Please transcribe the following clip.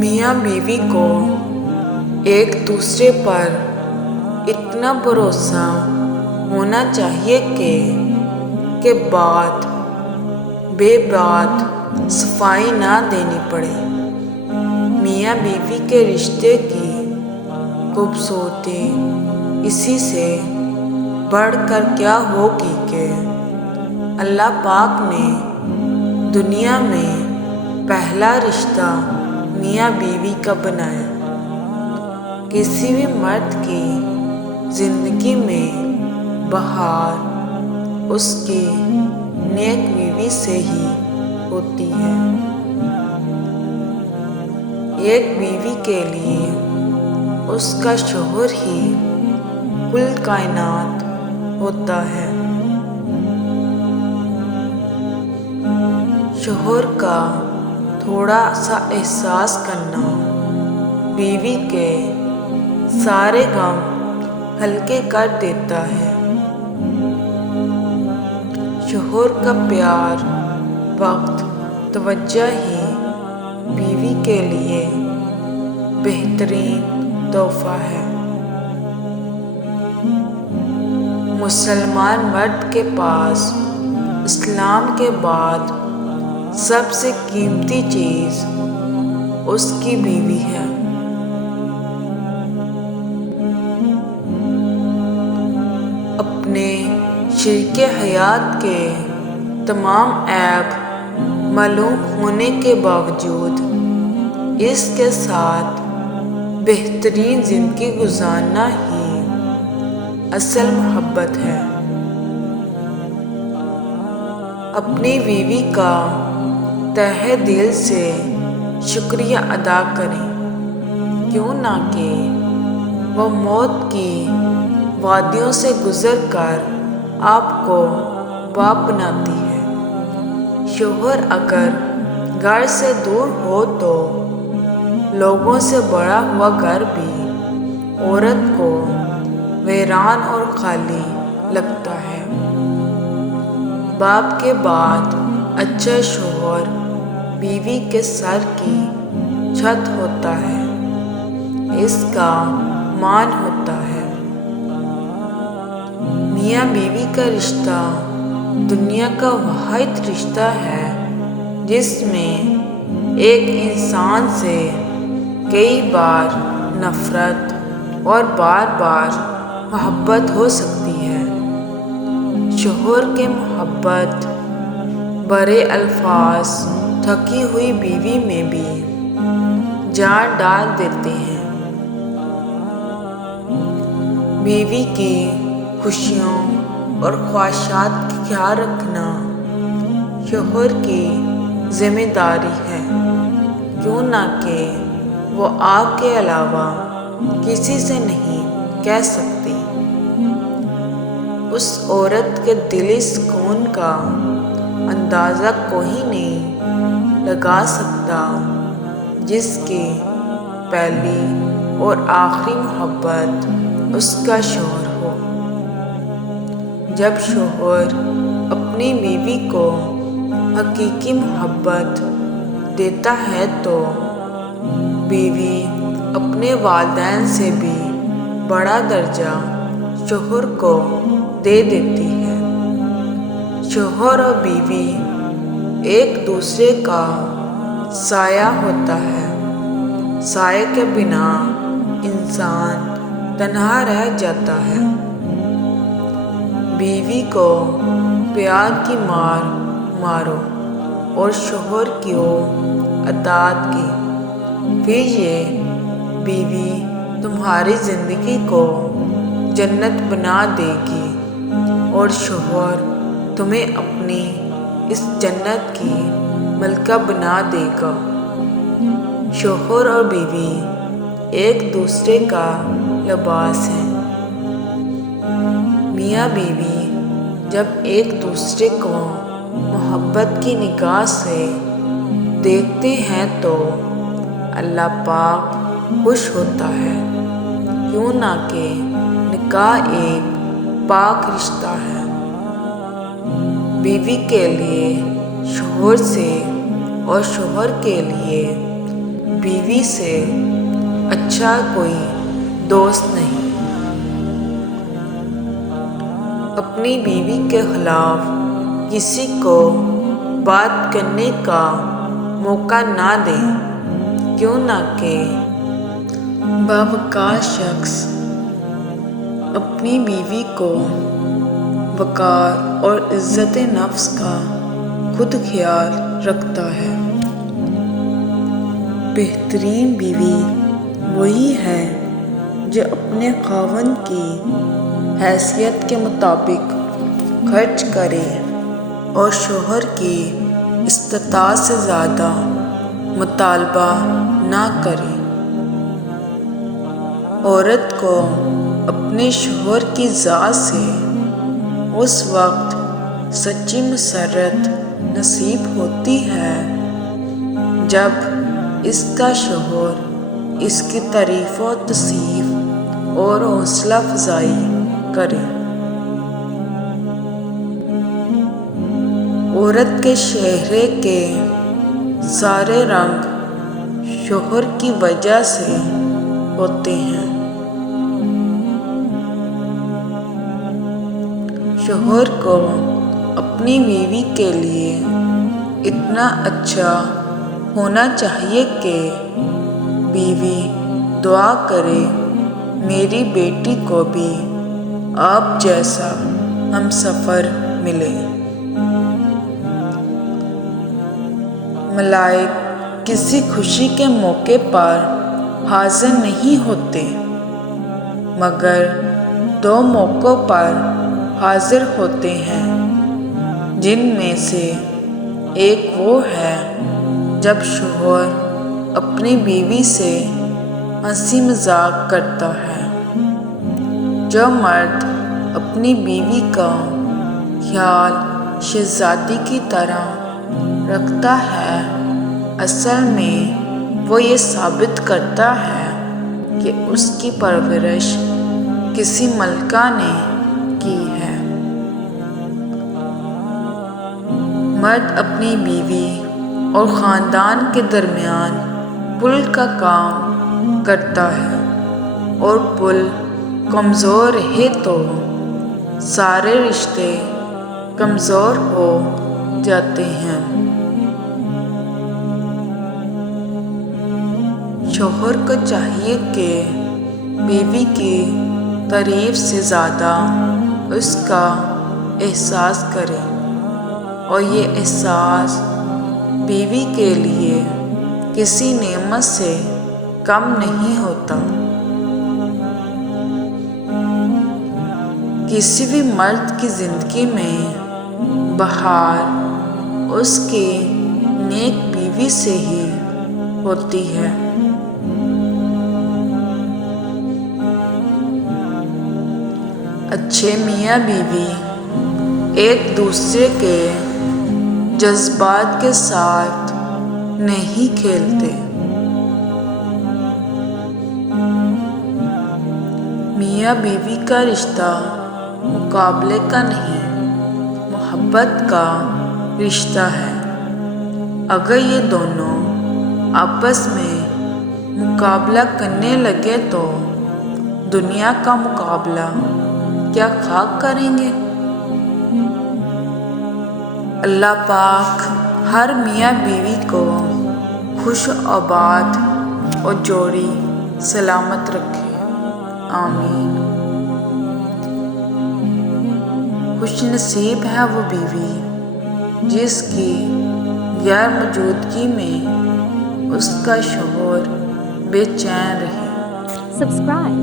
میاں بیوی کو ایک دوسرے پر اتنا بھروسہ ہونا چاہیے کہ بات بے بات صفائی نہ دینی پڑے۔ میاں بیوی کے رشتے کی خوبصورتی اسی سے بڑھ کر کیا ہوگی کہ اللہ پاک نے دنیا میں پہلا رشتہ میاں بیوی کا بنایا۔ کسی بھی مرد کی زندگی میں بہار اس کی نیک بیوی سے ہی ہوتی ہے۔ ایک بیوی کے لیے اس کا شوہر ہی کل کائنات ہوتا ہے۔ شوہر کا تھوڑا سا احساس کرنا بیوی کے سارے غم ہلکے کر دیتا ہے۔ شوہر کا پیار، وقت، توجہ ہی بیوی کے لیے بہترین تحفہ ہے۔ مسلمان مرد کے پاس اسلام کے بعد سب سے قیمتی چیز اس کی بیوی ہے۔ اپنے شریک حیات کے تمام عیب معلوم ہونے کے باوجود اس کے ساتھ بہترین زندگی گزارنا ہی اصل محبت ہے۔ اپنی بیوی کا تہہ دل سے شکریہ ادا کریں، کیوں نہ کہ وہ موت کی وادیوں سے گزر کر آپ کو باپ بناتی ہے۔ شوہر اگر گھر سے دور ہو تو لوگوں سے بڑا ہوا گھر بھی عورت کو ویران اور خالی لگتا ہے۔ باپ کے بعد اچھا شوہر بیوی کے سر کی چھت ہوتا ہے، اس کا مان ہوتا ہے۔ میاں بیوی کا رشتہ دنیا کا واحد رشتہ ہے جس میں ایک انسان سے کئی بار نفرت اور بار بار محبت ہو سکتی ہے۔ شوہر کے محبت بھرے الفاظ تھکی ہوئی بیوی میں بھی جان ڈال دیتے ہیں۔ بیوی کی خوشیوں اور خواہشات کا خیال رکھنا شوہر کی ذمہ داری ہے، کیوں نہ کہ وہ آپ کے علاوہ کسی سے نہیں کہہ سکتی۔ اس عورت کے دلی سکون کا اندازہ کوئی نہیں لگا سکتا جس کی پہلی اور آخری محبت اس کا شوہر ہو۔ جب شوہر اپنی بیوی کو حقیقی محبت دیتا ہے تو بیوی اپنے والدین سے بھی بڑا درجہ شوہر کو دے دیتی ہے۔ شوہر اور بیوی ایک دوسرے کا سایہ ہوتا ہے۔ سائے کے بنا انسان تنہا رہ جاتا ہے۔ بیوی کو پیار کی مار مارو اور شوہر کو اطاعت کی، پھر یہ بیوی تمہاری زندگی کو جنت بنا دے گی اور شوہر تمہیں اپنی اس جنت کی ملکہ بنا دے گا۔ شوہر اور بیوی ایک دوسرے کا لباس ہیں۔ میاں بیوی جب ایک دوسرے کو محبت کی نگاہ سے دیکھتے ہیں تو اللہ پاک خوش ہوتا ہے، کیوں نہ کہ نکاح ایک پاک رشتہ ہے۔ بیوی کے لیے شوہر سے اور شوہر کے لیے بیوی سے اچھا کوئی دوست نہیں۔ اپنی بیوی کے خلاف کسی کو بات کرنے کا موقع نہ دیں، کیوں نہ کہ باوقار شخص اپنی بیوی کو وقار اور عزت نفس کا خود خیال رکھتا ہے۔ بہترین بیوی وہی ہے جو اپنے خاوند کی حیثیت کے مطابق خرچ کرے اور شوہر کی استطاعت سے زیادہ مطالبہ نہ کرے۔ عورت کو اپنے شوہر کی ذات سے اس وقت سچی مسرت نصیب ہوتی ہے جب اس کا شوہر اس کی تعریف و تصریف اور حوصلہ افزائی کرے۔ عورت کے چہرے کے سارے رنگ شوہر کی وجہ سے ہوتے ہیں۔ شوہر کو اپنی بیوی کے لیے اتنا اچھا ہونا چاہیے کہ بیوی دعا کرے میری بیٹی کو بھی آپ جیسا ہمسفر ملے۔ ملائک کسی خوشی کے موقع پر حاضر نہیں ہوتے، مگر دو موقعوں پر حاضر ہوتے ہیں، جن میں سے ایک وہ ہے جب شوہر اپنی بیوی سے ہنسی مذاق کرتا ہے۔ جو مرد اپنی بیوی کا خیال شہزادی کی طرح رکھتا ہے، اصل میں وہ یہ ثابت کرتا ہے کہ اس کی پرورش کسی ملکہ نے کی ہے۔ مرد اپنی بیوی اور خاندان کے درمیان پل کا کام کرتا ہے، اور پل کمزور رہے تو سارے رشتے کمزور ہو جاتے ہیں۔ شوہر کو چاہیے کہ بیوی کی تعریف سے زیادہ اس کا احساس کرے، اور یہ احساس بیوی کے لیے کسی نعمت سے کم نہیں ہوتا۔ کسی بھی مرد کی زندگی میں بہار اس کی نیک بیوی سے ہی ہوتی ہے۔ اچھے میاں بیوی ایک دوسرے کے جذبات کے ساتھ نہیں کھیلتے۔ میاں بیوی کا رشتہ مقابلے کا نہیں، محبت کا رشتہ ہے۔ اگر یہ دونوں آپس میں مقابلہ کرنے لگے تو دنیا کا مقابلہ کیا خاک کریں گے؟ اللہ پاک ہر میاں بیوی کو خوش آباد اور جوڑی سلامت رکھے، آمین۔ خوش نصیب ہے وہ بیوی جس کی غیر موجودگی میں اس کا شوہر بے چین رہے۔ Subscribe.